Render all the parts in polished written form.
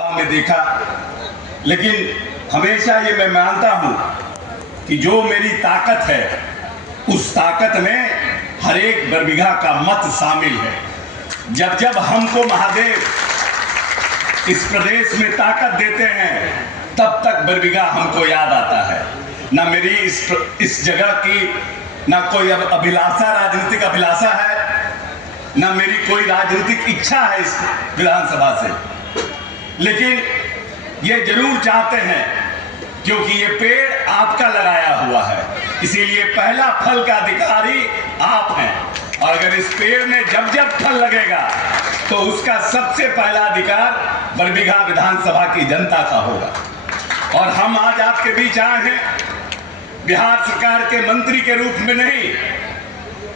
में देखा, लेकिन हमेशा ये मैं मानता हूं कि जो मेरी ताकत है उस ताकत में हर एक बरबीघा का मत शामिल है। जब जब हमको महादेव इस प्रदेश में ताकत देते हैं तब तक बरबीघा हमको याद आता है। ना मेरी इस जगह की ना कोई अभिलाषा, राजनीतिक अभिलाषा है, ना मेरी कोई राजनीतिक इच्छा है इस विधानसभा से, लेकिन ये जरूर चाहते हैं क्योंकि ये पेड़ आपका लगाया हुआ है, इसीलिए पहला फल का अधिकारी आप हैं। और अगर इस पेड़ में जब जब फल लगेगा तो उसका सबसे पहला अधिकार बरबीघा विधानसभा की जनता का होगा। और हम आज आपके बीच आए हैं बिहार सरकार के मंत्री के रूप में नहीं,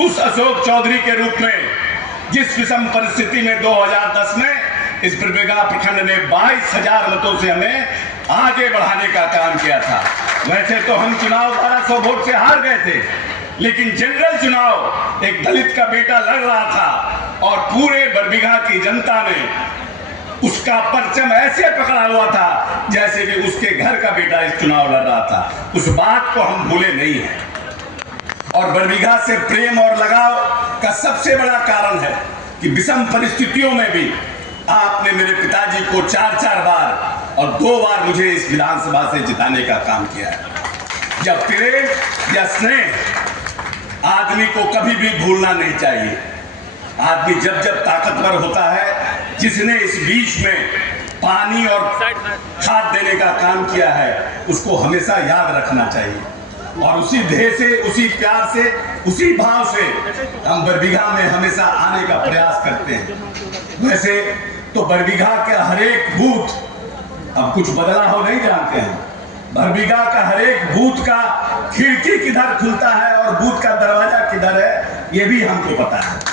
उस अशोक चौधरी के रूप में जिस विषम परिस्थिति में 2010 में इस बरबीघा प्रखंड ने 22,000 मतों से हमें आगे बढ़ाने का काम किया था। वैसे तो हम चुनाव 1200 वोट से हार गए थे, लेकिन जनरल चुनाव एक दलित का बेटा लड़ रहा था और पूरे बरबीघा की जनता ने उसका परचम ऐसे पकड़ा हुआ था जैसे कि उसके घर का बेटा इस चुनाव लड़ रहा था। उस बात को हम भूले नहीं हैं। और बरबीघा से प्रेम और लगाव का सबसे बड़ा कारण है कि विषम परिस्थितियों में भी आपने मेरे पिताजी को 4 बार और 2 बार मुझे इस विधानसभा से जिताने का काम किया है। जब प्रेम या स्नेह आदमी को कभी भी भूलना नहीं चाहिए। आदमी जब जब ताकतवर होता है, जिसने इस बीच में पानी और खाद देने का काम किया है, उसको हमेशा याद रखना चाहिए। और उसी ध्येय से, उसी प्यार से, उसी भाव से हम बरबीघा में हमेशा आने का प्रयास करते हैं। वैसे तो बरबीघा के हर एक बूथ, अब कुछ बदला हो नहीं जानते हैं, बरबीघा का हर एक बूथ का खिड़की किधर खुलता है और बूथ का दरवाजा किधर है, ये भी हमको पता है।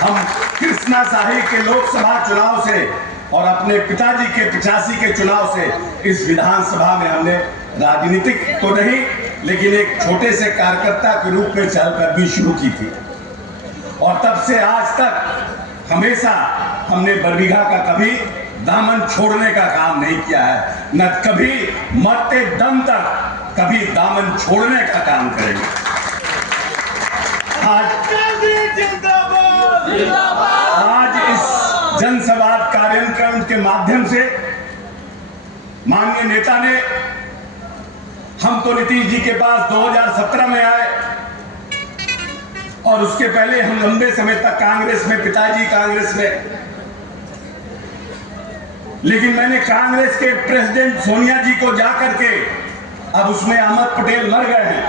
हम कृष्णा शाही के लोकसभा चुनाव से और अपने पिताजी के 85 के चुनाव से इस विधानसभा में हमने राजनीतिक तो नहीं, लेकिन एक छोटे से कार्यकर्ता के रूप में चलकर भी शुरू की थी। और तब से आज तक हमेशा हमने बरबीघा का कभी दामन छोड़ने का काम नहीं किया है, न कभी मरते दम तक कभी दामन छोड़ने का काम करेंगे। आज इस जनसंवाद कार्यक्रम के माध्यम से माननीय नेता ने, हम तो नीतीश जी के पास 2017 में आए और उसके पहले हम लंबे समय तक कांग्रेस में, पिताजी कांग्रेस में, लेकिन मैंने कांग्रेस के प्रेसिडेंट सोनिया जी को जाकर के, अब उसमें अहमद पटेल मर गए हैं,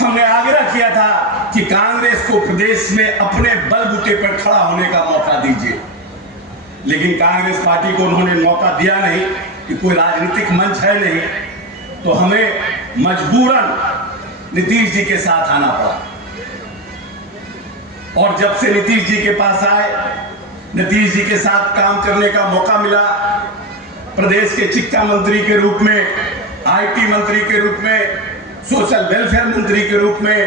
हमने आग्रह किया था कि कांग्रेस को प्रदेश में अपने बलबूते पर खड़ा होने का मौका दीजिए, लेकिन कांग्रेस पार्टी को उन्होंने मौका दिया नहीं कि कोई राजनीतिक मंच है नहीं, तो हमें मजबूरन नीतीश जी के साथ आना पड़ा। और जब से नीतीश जी के पास आए, नीतीश जी के साथ काम करने का मौका मिला, प्रदेश के शिक्षा मंत्री के रूप में, आईटी मंत्री के रूप में, सोशल वेलफेयर मंत्री के रूप में,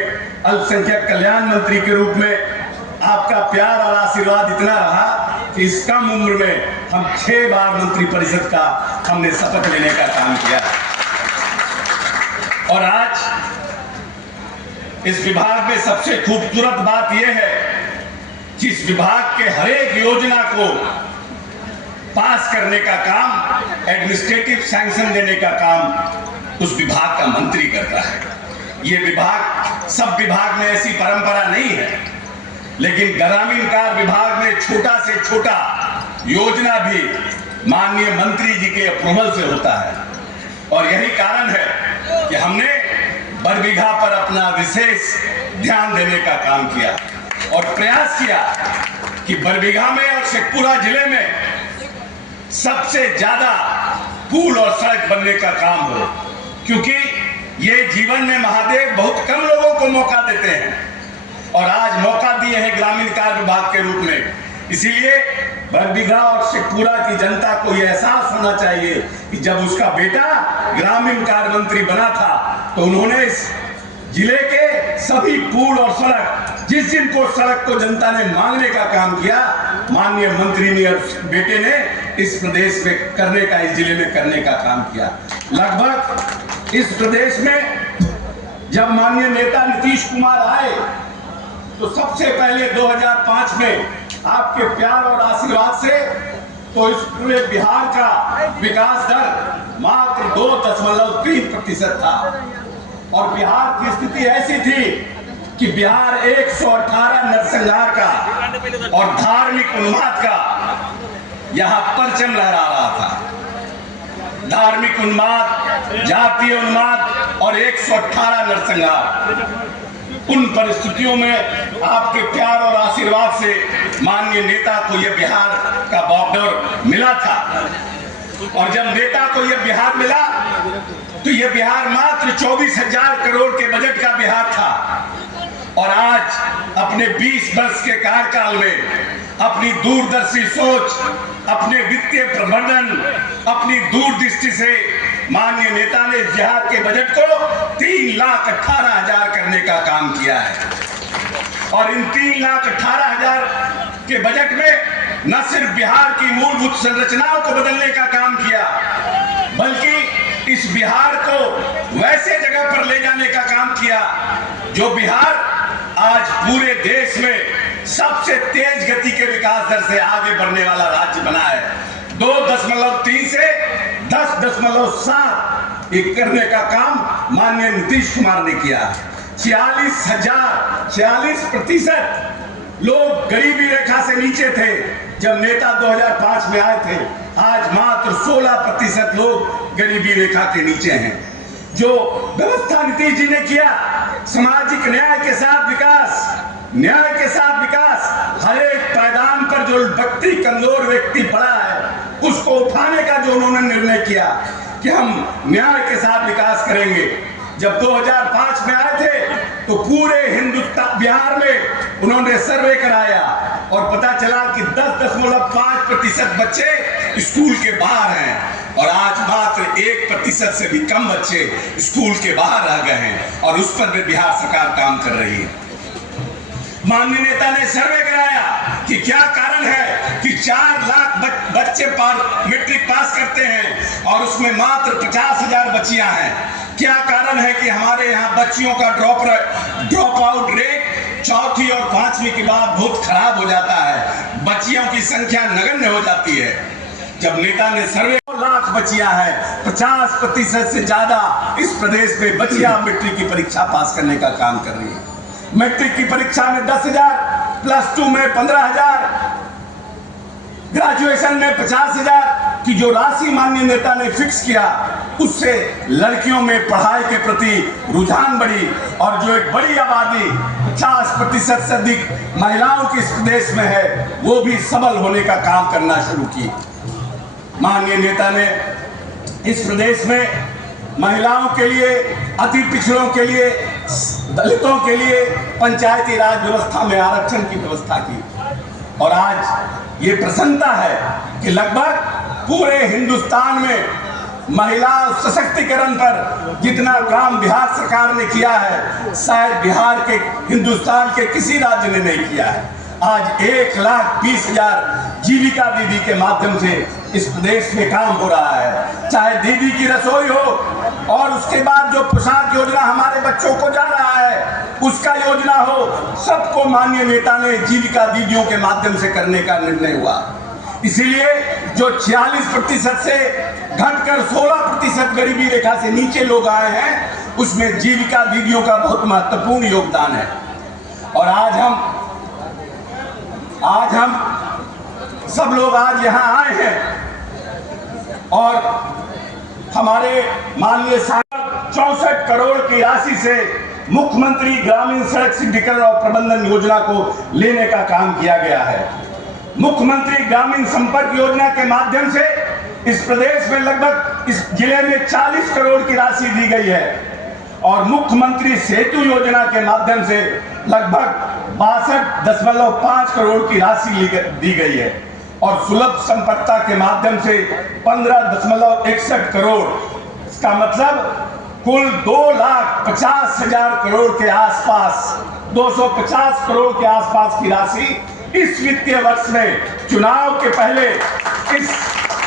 अल्पसंख्यक कल्याण मंत्री के रूप में आपका प्यार और आशीर्वाद इतना रहा कि इस कम उम्र में हम 6 बार मंत्री परिषद का हमने शपथ लेने का काम किया। और आज इस विभाग में सबसे खूबसूरत बात यह है कि इस विभाग के हर एक योजना को पास करने का काम, एडमिनिस्ट्रेटिव सैंक्शन देने का काम उस विभाग का मंत्री करता है। ये विभाग, सब विभाग में ऐसी परंपरा नहीं है, लेकिन ग्रामीण कार्य विभाग में छोटा से छोटा योजना भी माननीय मंत्री जी के अप्रूवल से होता है। और यही कारण है कि हमने बरबीघा पर अपना विशेष ध्यान देने का काम किया और प्रयास किया कि बरबीघा में और शेखपुरा जिले में सबसे ज्यादा पुल और सड़क बनने का काम हो, क्योंकि ये जीवन में महादेव बहुत कम लोगों को मौका देते हैं और आज मौका दिए हैं ग्रामीण कार्य विभाग के रूप में। इसीलिए बरबीघा और शेखपुरा की जनता को यह एहसास होना चाहिए कि जब उसका बेटा ग्रामीण कार्य मंत्री बना था तो उन्होंने इस जिले के सभी पुल और सड़क जिस दिन को सड़क को जनता ने मांगने का काम किया, माननीय मंत्री ने और बेटे ने इस प्रदेश में करने का, इस जिले में करने का काम किया। लगभग इस प्रदेश में जब माननीय नेता नीतीश कुमार आए तो सबसे पहले 2005 में आपके प्यार और आशीर्वाद से तो इस पूरे बिहार का विकास दर मात्र 2.3% था और बिहार की स्थिति ऐसी थी कि बिहार 118 नरसंहार का और धार्मिक उन्माद का यहां परचम लहरा रहा था। धार्मिक उन्माद, जातीय उन्माद और 118 नरसंहार। उन परिस्थितियों में आपके प्यार और आशीर्वाद से माननीय नेता को यह बिहार का बॉर्डर मिला था और जब नेता को यह बिहार मिला तो यह बिहार मात्र 24,000 करोड़ के बजट का बिहार था और आज अपने 20 वर्ष के कार्यकाल में अपनी दूरदर्शी सोच, अपने वित्तीय प्रबंधन, अपनी दूरदृष्टि से माननीय नेता ने बिहार के बजट को 3,18,000 करने का काम किया है और इन 3,18,000 के बजट में न सिर्फ बिहार की मूलभूत संरचनाओं को बदलने का काम किया बल्कि इस बिहार को वैसे जगह पर ले जाने का काम किया जो बिहार आज पूरे देश में सबसे तेज गति के विकास दर से आगे बढ़ने वाला राज्य बना है। 2.3 से 10.7 एक करने का काम माननीय नीतीश कुमार ने किया। 46% लोग गरीबी रेखा से नीचे थे जब नेता 2005 में आए थे। आज मात्र 16% लोग गरीबी रेखा के नीचे हैं। जो व्यवस्था नीतीश जी ने किया, सामाजिक न्याय के साथ विकास, न्याय के साथ विकास, हर एक पायदान पर जो व्यक्ति कमजोर व्यक्ति पड़ा है उसको उठाने का जो उन्होंने निर्णय किया कि हम न्याय के साथ विकास करेंगे। जब 2005 में आए थे तो पूरे हिंदुस्तान बिहार में उन्होंने सर्वे कराया और पता चला कि 10.5% बच्चे स्कूल के बाहर हैं और आज मात्र 1% से भी कम बच्चे स्कूल के बाहर रह गए हैं और उस पर भी बिहार सरकार काम कर रही है। माननीय नेता ने सर्वे कराया कि क्या कारण है कि 4 लाख बच्चे मैट्रिक पास करते हैं और उसमें मात्र 50,000 बच्चियां हैं। क्या कारण है कि हमारे यहाँ बच्चियों का ड्रॉप आउट रेट चौथी और 5वीं के बाद बहुत खराब हो जाता है, बच्चियों की संख्या नगण्य हो जाती है। जब नेता ने सर्वे 2 लाख बच्चियां हैं, 50% से ज्यादा इस प्रदेश में बच्चियां मैट्रिक की परीक्षा पास करने का काम कर रही है। मैट्रिक की परीक्षा में 10,000, +2 में 15,000, ग्रेजुएशन में 50,000 की जो राशि माननीय नेता ने फिक्स किया उससे लड़कियों में पढ़ाई के प्रति रुझान बढ़ी और जो एक बड़ी आबादी 50% से अधिक महिलाओं की इस प्रदेश में है वो भी सबल होने का काम करना शुरू की। माननीय नेता ने इस प्रदेश में महिलाओं के लिए, अति पिछड़ों के लिए, दलितों के लिए पंचायती राज व्यवस्था में आरक्षण की व्यवस्था की और आज ये प्रसन्नता है कि लगभग पूरे हिंदुस्तान में महिला सशक्तिकरण पर जितना काम बिहार सरकार ने किया है शायद बिहार के हिंदुस्तान के किसी राज्य ने नहीं किया है। आज 1,20,000 जीविका दीदी के माध्यम से इस प्रदेश में काम हो रहा है, चाहे दीदी की रसोई हो और उसके बाद जो पोशाक योजना हमारे बच्चों को जा रहा है उसका योजना हो, सबको माननीय नेता ने जीविका दीदियों के माध्यम से करने का निर्णय हुआ। इसीलिए जो 46% से घटकर 16% गरीबी रेखा से नीचे लोग आए हैं उसमें जीविका दीदियों का बहुत महत्वपूर्ण योगदान है। और आज हम सब लोग आज यहाँ आए हैं और हमारे माननीय 64 करोड़ की राशि से मुख्यमंत्री ग्रामीण सड़क सुदृढ़ीकरण और प्रबंधन योजना को लेने का काम किया गया है। मुख्यमंत्री ग्रामीण संपर्क योजना के माध्यम से इस प्रदेश में लगभग इस जिले में 40 करोड़ की राशि दी गई है और मुख्यमंत्री सेतु योजना के माध्यम से लगभग 62.5 करोड़ की राशि दी गई है और सुलभ संपत्ता के माध्यम से 15.61 करोड़। इसका मतलब कुल 2,50,000 करोड़ के आसपास 250 करोड़ के आसपास की राशि इस वित्तीय वर्ष में चुनाव के पहले इस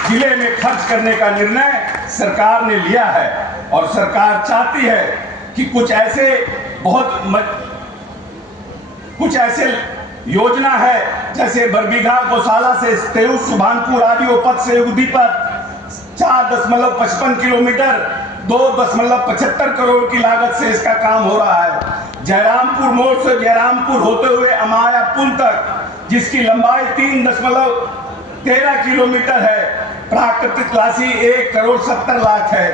जिले में खर्च करने का निर्णय सरकार ने लिया है। और सरकार चाहती है कि कुछ ऐसे योजना है, जैसे बरबीघा गौशाला से तेउस सुभानपुर आदि पथ से उदी पथ 4.55 किलोमीटर 2.75 करोड़ की लागत से इसका काम हो रहा है। जयरामपुर मोड़ से जयरामपुर होते हुए अमाया पुल तक, जिसकी लंबाई 3.13 किलोमीटर है, प्राकृतिक राशि 1.70 करोड़ है।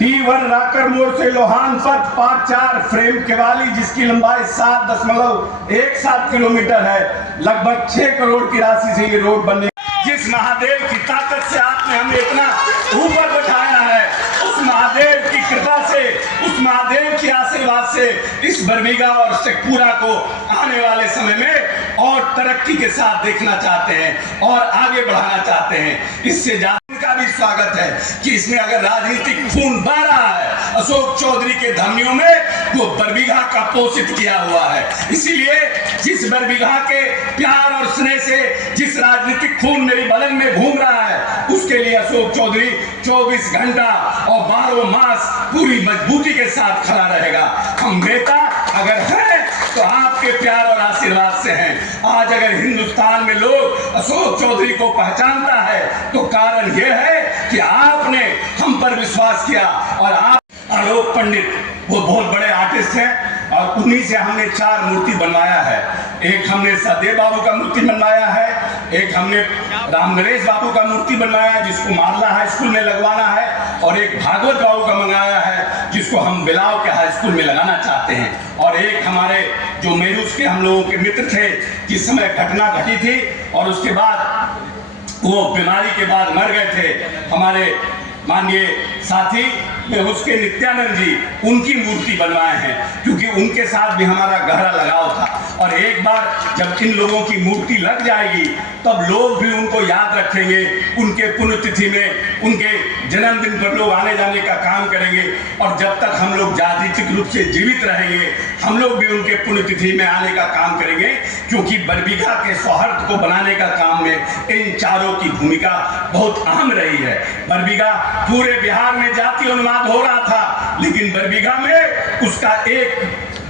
T1 राकर मोड़ से लोहान पथ पार्ट 4 फ्रेम केवाली, जिसकी लंबाई 7.17 किलोमीटर है, लगभग 6 करोड़ की राशि से ये रोड बनने। जिस महादेव की ताकत से आपने हमें इतना ऊपर बैठाया है, उस महादेव की कृपा से, उस महादेव के आशीर्वाद से इस बरबीघा और शेखपुरा को आने वाले समय में और तरक्की के साथ देखना चाहते हैं और आगे बढ़ाना चाहते हैं। इससे ज्यादा का भी स्वागत है कि इसमें अगर राजनीतिक खून बह रहा है अशोक चौधरी के धमनियों में, वो बरबीघा का पोषित किया हुआ है। इसीलिए जिस बरबीघा के प्यार और स्नेह से जिस राजनीतिक खून मेरी बदन में घूम रहा है, उसके लिए अशोक चौधरी 24 घंटा और 12 मास पूरी मजबूती के साथ खड़ा रहेगा। हम नेता अगर हैं तो आपके प्यार और आशीर्वाद से हैं। आज अगर हिंदुस्तान में लोग अशोक चौधरी को पहचानता है तो कारण यह है कि आपने हम पर विश्वास किया। और आप आलोक पंडित वो बहुत बड़े आर्टिस्ट हैं और उन्हीं से हमने 4 मूर्ति बनवाया है। एक हमने सदेव बाबू का मूर्ति बनवाया है, एक हमने राम नरेश बाबू का मूर्ति बनवाया है जिसको मारला हाई स्कूल में लगवाना है, और एक भागवत बाबू का मंगाया है जिसको हम बिलाव के हाई स्कूल में लगाना चाहते हैं। और एक हमारे जो मेरूस के हम लोगों के मित्र थे, जिस समय घटना घटी थी और उसके बाद वो बीमारी के बाद मर गए थे, हमारे माननीय साथी में उसके नित्यानंद जी, उनकी मूर्ति बनवाए हैं क्योंकि उनके साथ भी हमारा गहरा लगाव था। और एक बार जब इन लोगों की मूर्ति लग जाएगी तब लोग भी उनको याद रखेंगे, उनके पुण्यतिथि में उनके जन्मदिन पर लोग आने जाने का काम करेंगे। और जब तक हम लोग राजनीतिक रूप से जीवित रहेंगे, हम लोग भी उनके पुण्यतिथि में आने का काम करेंगे, क्योंकि बरबीघा के सौहार्द को बनाने का काम में इन चारों की भूमिका बहुत अहम रही है। बरबीघा पूरे बिहार में जाति उन्माद हो रहा था, लेकिन बरबीघा में उसका एक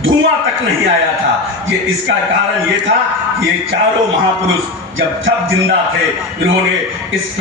धुआं तक नहीं आया था। ये इसका कारण ये था कि ये चारों महापुरुष जब तब जिंदा थे, इन्होंने इस